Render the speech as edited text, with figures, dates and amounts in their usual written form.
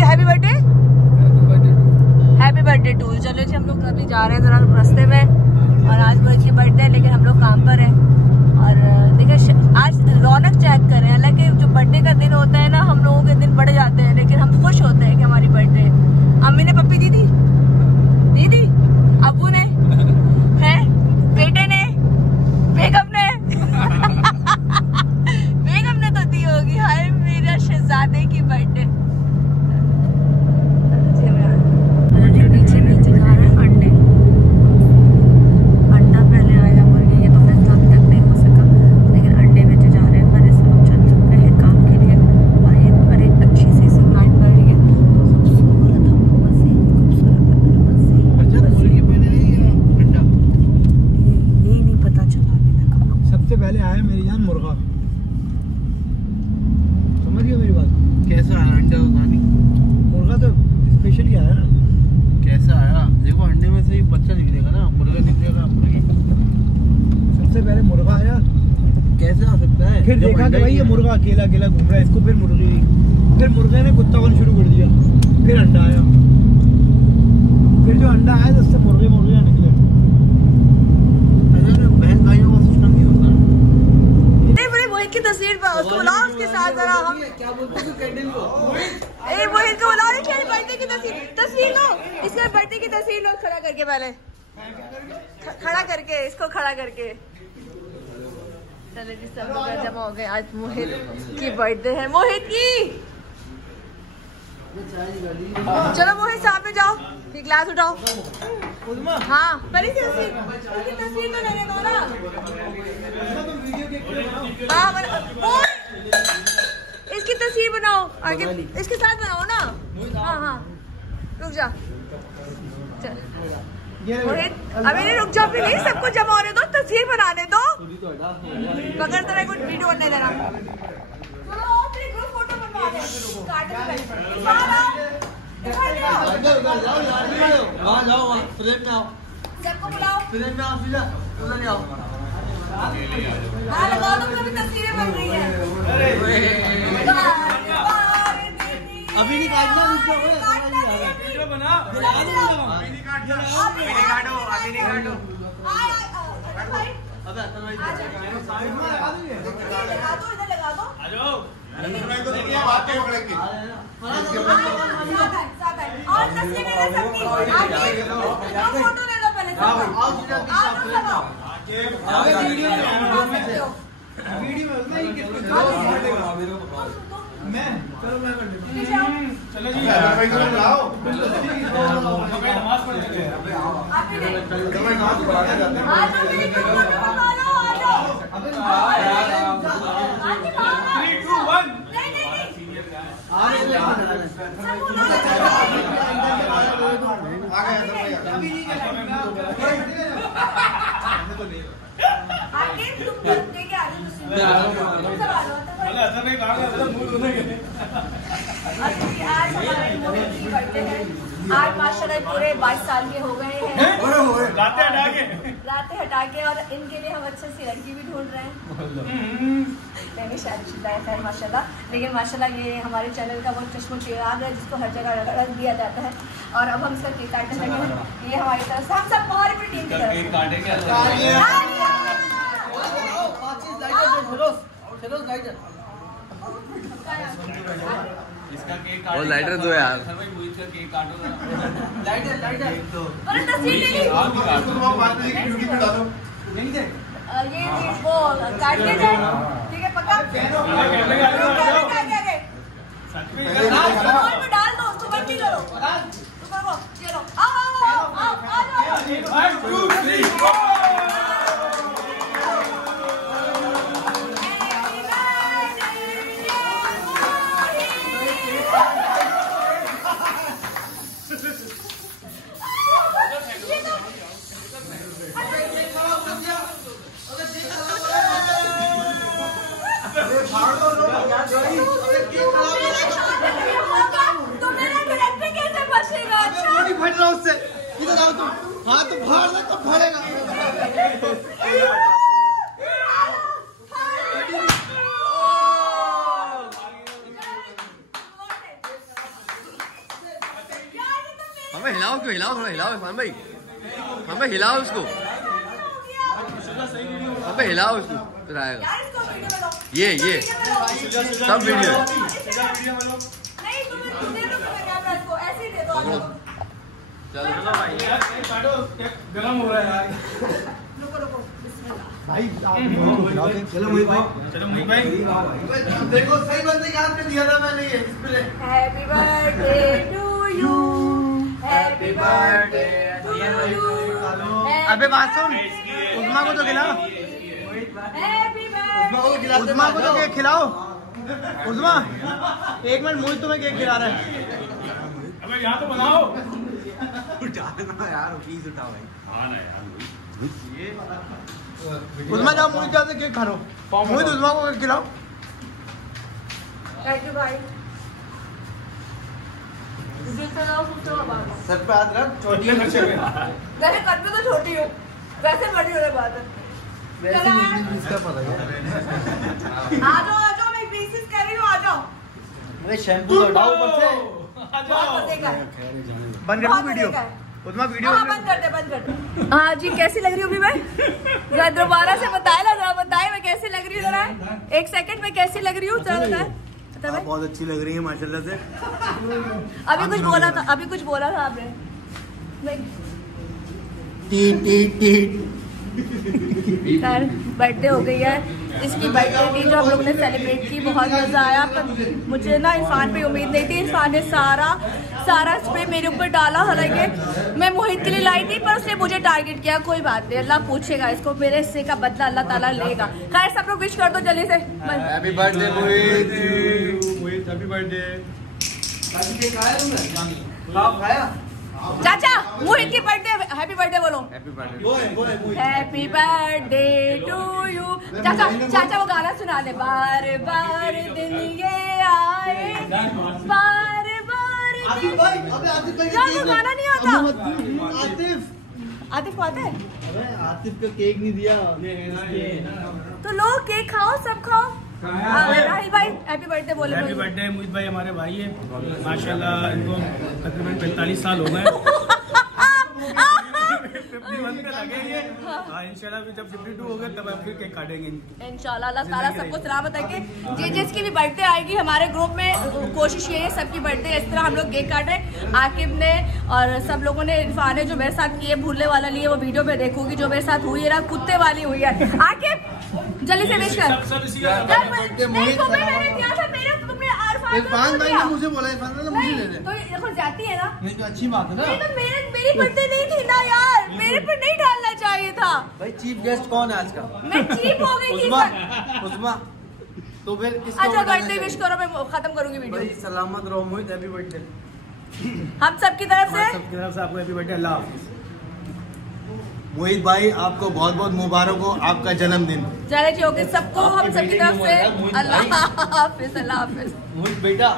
Happy birthday, happy birthday to. चलो जी, हम लोग अभी जा रहे हैं जरा रास्ते में, और आज मोहित की बर्थडे है, लेकिन हम लोग काम पर हैं। और देखिए आज रौनक चेक करें, हालांकि जो बर्थडे का दिन होता है ना, हम लोगों के दिन बढ़ जाते हैं, लेकिन हम खुश होते हैं कि हमारी बर्थडे। अम्मी ने पप्पी दी थी, अबू ने है, बेटे ने, बेगम ने बेगम ने तो दी होगी। हाय मेरा शहजादे की बर्थडे। नीचे नीचे खा रहे हैं अंडे, अंडा पहले आया मुर्गी, ये तो फैसला अभी तक नहीं हो सका, लेकिन अंडे बेचे जा रहे हैं। हमारे से लोग चल चुके हैं काम के लिए, और ये पर एक अच्छी सी नाइट कर रही है, खूबसूरत ये नहीं पता चला अभी तक हम लोग। सबसे पहले आया मेरी जान मुर्गा, समझिए मेरी बात। कैसा आया अंडा? मुर्गा तो स्पेशली आया ना। कैसा आया? देखो अंडे में से ही बच्चा निकलेगा ना, मुर्गा निकलेगा, मुर्गी। सबसे पहले मुर्गा आया, कैसे आ सकता है? फिर देखा कि भाई ये मुर्गा अकेला अकेला घूम रहा है, इसको फिर मुर्गी, फिर मुर्गे ने कुत्ता कौन शुरू कर दिया, फिर अंडा आया, फिर जो अंडा आया तो उससे मुर्गे मुर्गियाँ निकले। बहन भाइयों का सिस्टम नहीं होता। मोहित की तस्वीर उसको बुलाओ, उसके साथ जरा हम क्या बोलते हैं कैंडल को? मोहित को बुलाओ, बर्थडे की तस्वीर लो, इसके बर्थडे की तस्वीर लो, खड़ा करके, पहले खड़ा करके, इसको खड़ा करके। चलो जी, सब लोग जमा हो गए, आज मोहित की बर्थडे है, मोहित की। चलो मोहित सामने जाओ, ये ग्लास उठाओ। हाँ पहले तस्वीर तो लेने दो ना। इसकी तस्वीर बनाओ, आगे इसके साथ बनाओ ना। हाँ हाँ रुक जा, मोहित अभी नहीं, रुक जाओ प्लीज, सबको जमा होने दो, तस्वीर बनाने दो। मगर तेरा कुछ वीडियो बनने देना। फोटो बनवा दे, सबको बुलाओ, हाँ लगाओ, तो कभी तस्वीरें बन रही है। अभी नहीं काटना, वीडियो बना, अभी नहीं काटो। लगा दो, इधर लगा दो। और तस्वीर ले सकती, फोटो ले लो पहले, चलो जी आज माशाल्लाह पूरे 22 साल के हो गए हैं, रातें हटा के, और इनके लिए हम अच्छे सी लड़की भी ढूंढ रहे हैं। नहीं शादीशुदा है खैर माशाल्लाह, लेकिन माशाल्लाह ये हमारे चैनल का वो चश्मो चिराग है जिसको हर जगह रख दिया जाता है। और अब हम इसका केक काटने लगे हैं, ये हमारी तरफ से, हम सब हमारी पूरी टीम की तरफ वो लाइटर दो यार, ये वो काट के जाए, ठीक है पक्का। डाल दो उसको, बंद करो, चलो आओ आओ आओ आओ। हाँ तो फाड़ दो तो फाड़ेगा। हमें हिलाओ क्यों, हिलाओ थोड़ा, हिलाओ इरफान भाई, हमें हिलाओ उसको, हमें हिलाओ उसको, फिर आएगा। ये सब वीडियो चलो गरम हो रहा है यार। भाई चलो मोहित भाई देखो सही बंदे का आपने दिया था मैंने ये display. Happy birthday to you, happy birthday to you. अबे बात सुन, उस्मा को तो खिलाओ, उस्मा को तो केक खिलाओ। उस्मा एक मिनट, मोहित तुम्हें केक खिला रहा है। अबे यहाँ तो बनाओ। उठाना यार, प्लीज उठाओ भाई। हाँ ना यार उस्मा जाओ, मोहित जाओ केक खा लो। मोहित उस्मा को केक खिलाओ। थैंक यू भाई। सर पे हाथ रख, छोटी है खर्चे में। वैसे कद में तो छोटी हूँ, वैसे बड़ी होने बात है। वैसे मुझे इसका पता है। आ जाओ, मैं प्रीसिस कर रही हूँ, आ जाओ। अरे शैम्पू तो हटाओ ऊपर से। बहुत मजे का है। बंद कर दो वीडियो, उस्मा वीडियो। हाँ बंद कर दे। हाँ जी, कैसी लग रही हूँ अभी मैं? जरा दोबारा से बताए ना, जरा बताए मैं कैसी लग रही हूँ, जरा 1 सेकंड में कैसी लग रही हूँ, जरा बताए। आप बहुत अच्छी लग रही है माशाल्लाह से। अभी कुछ बोला था आपने। बर्थडे हो गई है, इसकी बर्थडे थी जो हम लोगों ने सेलिब्रेट की, बहुत मजा आया। पर मुझे ना इरफान पे उम्मीद नहीं थी, इरफान ने सारा स्प्रे मेरे ऊपर डाला। हालांकि मैं मोहित के लिए लाई थी, पर उसने मुझे टारगेट किया। कोई बात नहीं, अल्लाह पूछेगा इसको, मेरे हिस्से का बदला अल्लाह ताला लेगा। खैर सब लोग विश कर दो जल्दी से। Happy birthday Mohit, happy birthday. चाचा मोहित की बर्थडे, हैप्पी बर्थडे बोलो। Happy birthday to you. चाचा वो गाना सुना दे। बार बार दिन ये आए, बार बार दिन। क्या वो गाना नहीं आता? आतिफ को आता है? आतिफ को केक नहीं दिया तो लो केक खाओ, सब खाओ। राहिल भाई हैप्पी बर्थडे बोले। हैप्पी बर्थडे मोहित भाई, हमारे भाई है माशाल्लाह, इनको तकरीबन 45 साल हो गए। 51 पे लगेंगे। हाँ इंशाल्लाह जब 52 हो गए तब फिर केक काटेंगे इंशाल्लाह। अल्लाह ताला सबको सलामत रखे। जिसकी भी बर्थडे आएगी हमारे ग्रुप में, कोशिश ये है सबकी बर्थडे इस तरह हम लोग केक काट रहे हैं। आकिब ने और सब लोगों ने, इरफान ने जो मेरे साथ किए भूलने वाला लिए, वो वीडियो में देखोगी। जो मेरे साथ हुई है ना, कुत्ते वाली हुई है। आकिब जल्दी से विश कर। इरफान भाई ने मुझे बोला, इरफान भाई ने मुझे ले ले। तो देखो जाती है ना, ये तो अच्छी बात है ना। ये तो मेरी बर्थडे नहीं थी ना यार, मेरे पर नहीं डालना चाहिए था। भाई चीफ गेस्ट कौन है आज का? मैं चीप हो गई थी। उस्मा तो फिर किसको? अच्छा बर्थडे विश करो, मैं खत्म करूंगी वीडियो। भाई सलामत रहो मोहित, हैप्पी बर्थडे हम सबकी तरफ से। सबकी तरफ से आपको हैप्पी बर्थडे। अल्लाह हाफिज। मोहित भाई आपको बहुत बहुत मुबारक हो आपका जन्मदिन। चले जी ओके, सबको हम सबकी तरफ से अल्लाह हाफिज। अल्लाह हाफिज मोहित बेटा।